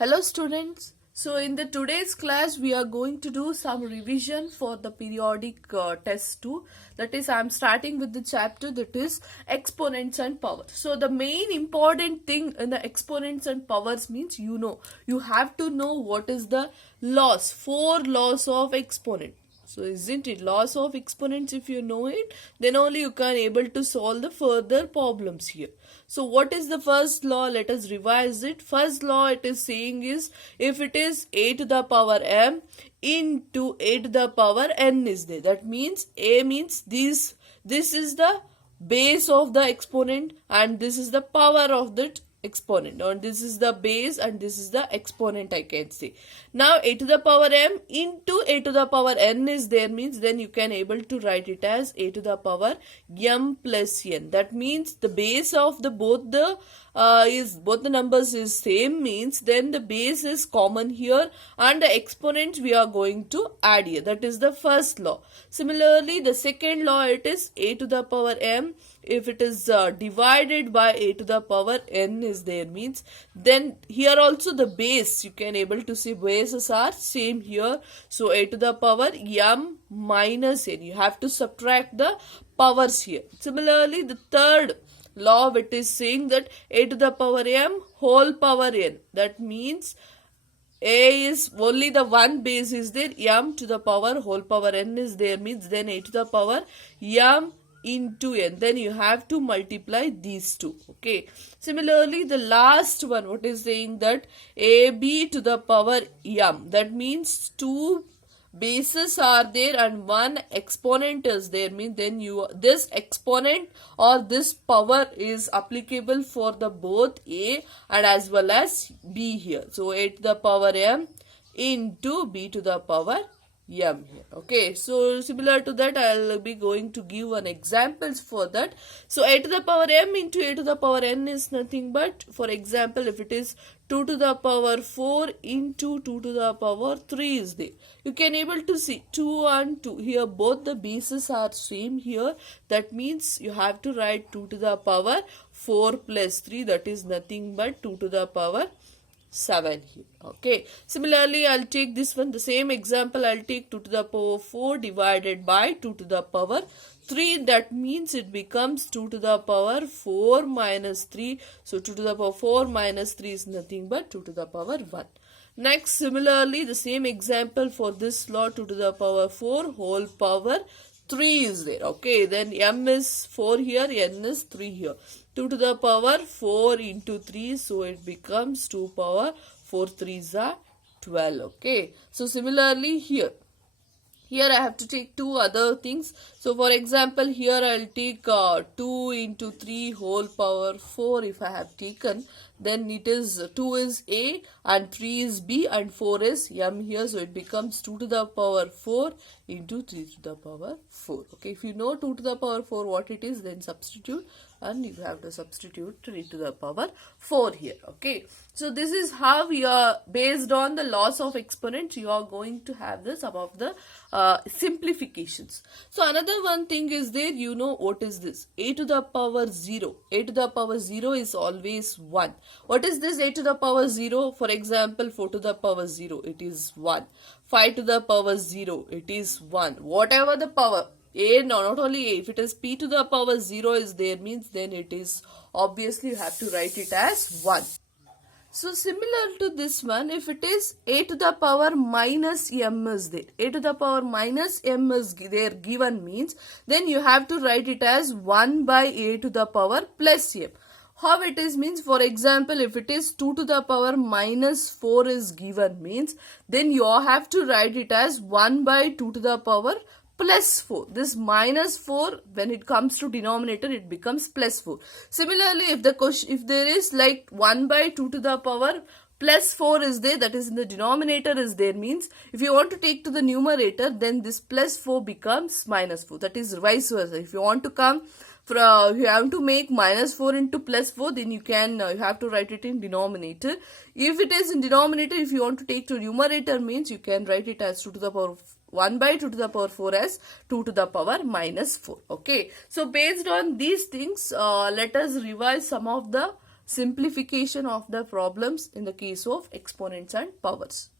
Hello students. So in the today's class we are going to do some revision for the periodic test 2. That is, I am starting with the chapter that is exponents and powers. So the main important thing in the exponents and powers means you have to know what is the laws, 4 laws of exponent. So isn't it laws of exponents? If you know it, then only you can able to solve the further problems here. So what is the first law? Let us revise it. First law it is saying is, if it is a to the power m into a to the power n is there. That means a means this is the base of the exponent and this is the power of that exponent, or this is the base and this is the exponent, I can say. Now a to the power m into a to the power n is there, means then you can able to write it as a to the power m plus n. That means the base of the both the numbers is same, means then the base is common here and the exponent we are going to add here. That is the first law. Similarly, the second law it is a to the power m, if it is divided by a to the power n is there, means then here also the base, you can able to see bases are same here. So a to the power m minus n, you have to subtract the powers here. Similarly, the third law it is saying that a to the power m whole power n, that means a is only the one base is there, m to the power whole power n is there, means then a to the power m into n, then you have to multiply these two. Okay, similarly the last one what is saying that ab to the power m, that means two bases are there and one exponent is there, means then this exponent or this power is applicable for the both a and as well as b here. So a to the power m into b to the power m here. Okay, so similar to that I'll be going to give an examples for that. So a to the power m into a to the power n is nothing but, for example, if it is 2 to the power 4 into 2 to the power 3 is there, you can able to see 2 and 2 here, both the bases are same here. That means you have to write 2 to the power 4 plus 3, that is nothing but 2 to the power 7 here. Okay, similarly I'll take this one, the same example, I'll take 2 to the power 4 divided by 2 to the power 3, that means it becomes 2 to the power 4 minus 3. So 2 to the power 4 minus 3 is nothing but 2 to the power 1. Next, similarly the same example for this law, 2 to the power 4 whole power 3 is there. Okay, then m is 4 here, n is 3 here. 2 to the power 4 into 3, so it becomes 2 power 4 3s are 12. Okay, so similarly here I have to take two other things. So for example, here I'll take 2 into 3 whole power 4 if I have taken, then it is 2 is a and 3 is b and 4 is m here. So it becomes 2 to the power 4 into 3 to the power 4. Okay, if you know 2 to the power 4 what it is, then substitute and you have to substitute 3 to the power 4 here. Okay, so this is how you are, based on the laws of exponents, you are going to have the some of the simplifications. So another one thing is there, you know what is this, a to the power 0. A to the power 0 is always 1. What is this a to the power 0? For example, 4 to the power 0, it is 1. 5 to the power 0, it is 1. Whatever the power, a, no, not only a, if it is p to the power 0 is there, means then it is, obviously you have to write it as 1. So similar to this one, if it is a to the power minus m is there, a to the power minus m is there given, means then you have to write it as 1 by a to the power plus m. How it is, means for example, if it is 2 to the power minus 4 is given, means then you have to write it as 1 by 2 to the power plus 4. This minus 4, when it comes to denominator, it becomes plus 4. Similarly, if there is like 1 by 2 to the power plus 4 is there, that is in the denominator is there, means if you want to take to the numerator, then this plus 4 becomes minus 4. That is vice versa. If you want to come you have to make minus 4 into plus 4, then you can you have to write it in denominator. If it is in denominator, if you want to take to numerator, means you can write it as 2 to the power 1 by 2 to the power 4 as 2 to the power minus 4. Okay, so based on these things, let us revise some of the simplification of the problems in the case of exponents and powers.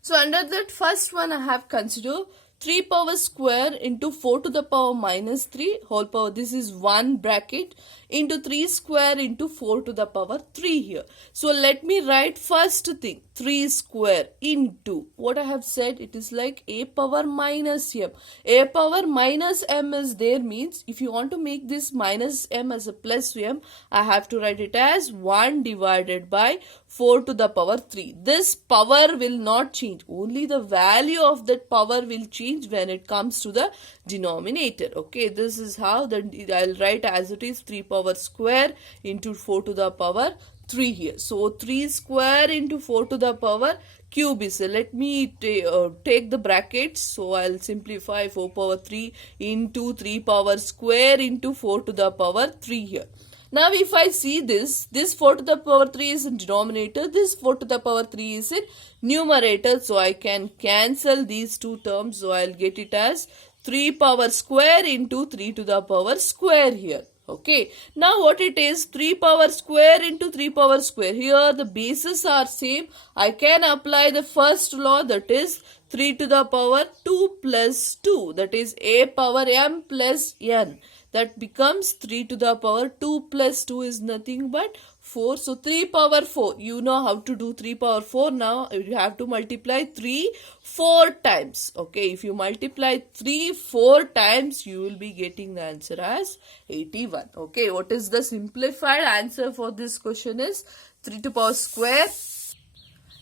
So under that first one I have considered 3 power square into 4 to the power minus 3 whole power, this is one bracket, into 3 square into 4 to the power 3 here. So let me write first thing 3 square into what I have said, it is like a power minus m. A power minus m is there, means if you want to make this minus m as a plus m, I have to write it as 1 divided by 4 to the power 3. This power will not change, only the value of that power will change when it comes to the denominator. Okay, this is how that I'll write as it is 3 power square into 4 to the power 3 here. So 3 square into 4 to the power cube is, let me take the brackets. So I'll simplify 4 power 3 into 3 power square into 4 to the power 3 here. Now if I see this 4 to the power 3 is in denominator, this 4 to the power 3 is in numerator. So I can cancel these two terms. So I'll get it as 3 power square into 3 to the power square here. Okay, now what it is, 3 power square into 3 power square. Here the bases are same. I can apply the first law, that is 3 to the power 2 plus 2, that is a power m plus n. That becomes 3 to the power 2 plus 2 is nothing but 4. So 3 power 4. You know how to do 3 power 4 now. You have to multiply 3 4 times. Okay, if you multiply 3 4 times, you will be getting the answer as 81. Okay, what is the simplified answer for this question is 3 to the power square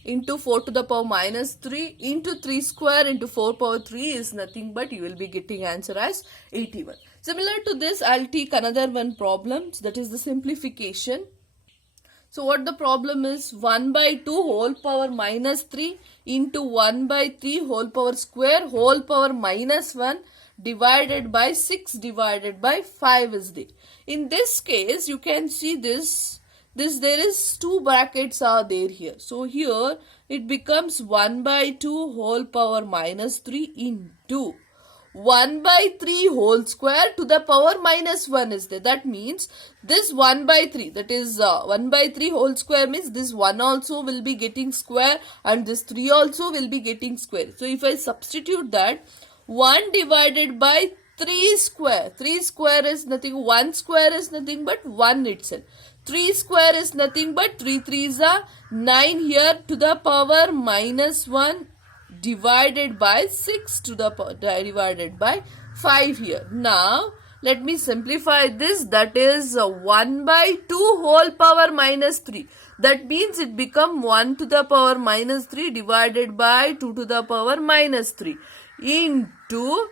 into 4 to the power minus 3 into 3 square into 4 power 3 is nothing but you will be getting answer as 81. Similar to this, I'll take another one problem, that is the simplification. So what the problem is, 1 by 2 whole power minus 3 into 1 by 3 whole power square whole power minus 1 divided by 6 divided by 5 is there. In this case, you can see this there is two brackets are there here. So here it becomes 1 by 2 whole power minus 3 into 1 by 3 whole square to the power minus 1 is there. That means this 1 by 3, that is 1 by 3 whole square means this 1 also will be getting square and this 3 also will be getting square. So if I substitute that, 1 divided by 3 square. 3 square is nothing, 1 square is nothing but 1 itself. 3 square is nothing but 3 3s are 9 here to the power minus 1 divided by 6 to the power divided by 5 here. Now let me simplify this, that is 1 by 2 whole power minus 3. That means it become 1 to the power minus 3 divided by 2 to the power minus 3 into,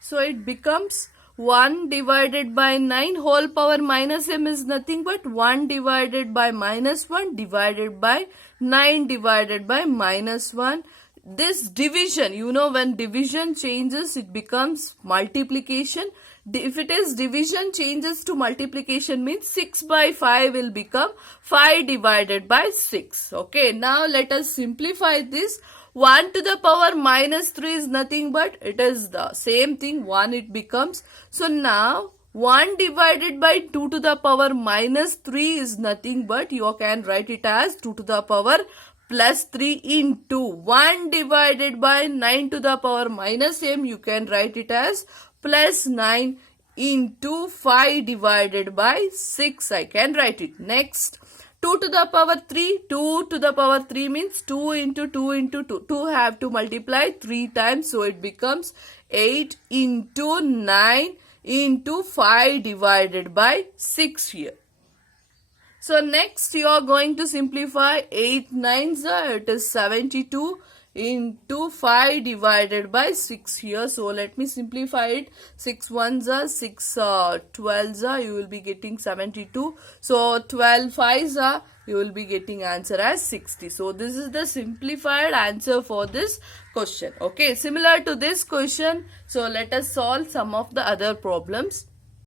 so it becomes 1 divided by 9 whole power minus m is nothing but 1 divided by minus 1 divided by 9 divided by minus 1. This division, you know, when division changes, it becomes multiplication. If it is division changes to multiplication means 6 by 5 will become 5 divided by 6. Okay, now let us simplify this. 1 to the power minus 3 is nothing but it is the same thing, 1 it becomes. So now 1 divided by 2 to the power minus 3 is nothing but you can write it as 2 to the power plus 3 into 1 divided by 9 to the power minus m, you can write it as plus 9 into 5 divided by 6, I can write it. Next, 2 to the power 3, 2 to the power 3 means 2 into 2 into 2. 2 have to multiply 3 times, so it becomes 8 into 9 into 5 divided by 6 here. So next you are going to simplify 8 9s, it is 72 into 5 divided by 6 here. So let me simplify it. 6 1s are 6 12s are, you will be getting 72. So 12 5s are, you will be getting answer as 60. So this is the simplified answer for this question. Okay, similar to this question, so let us solve some of the other problems.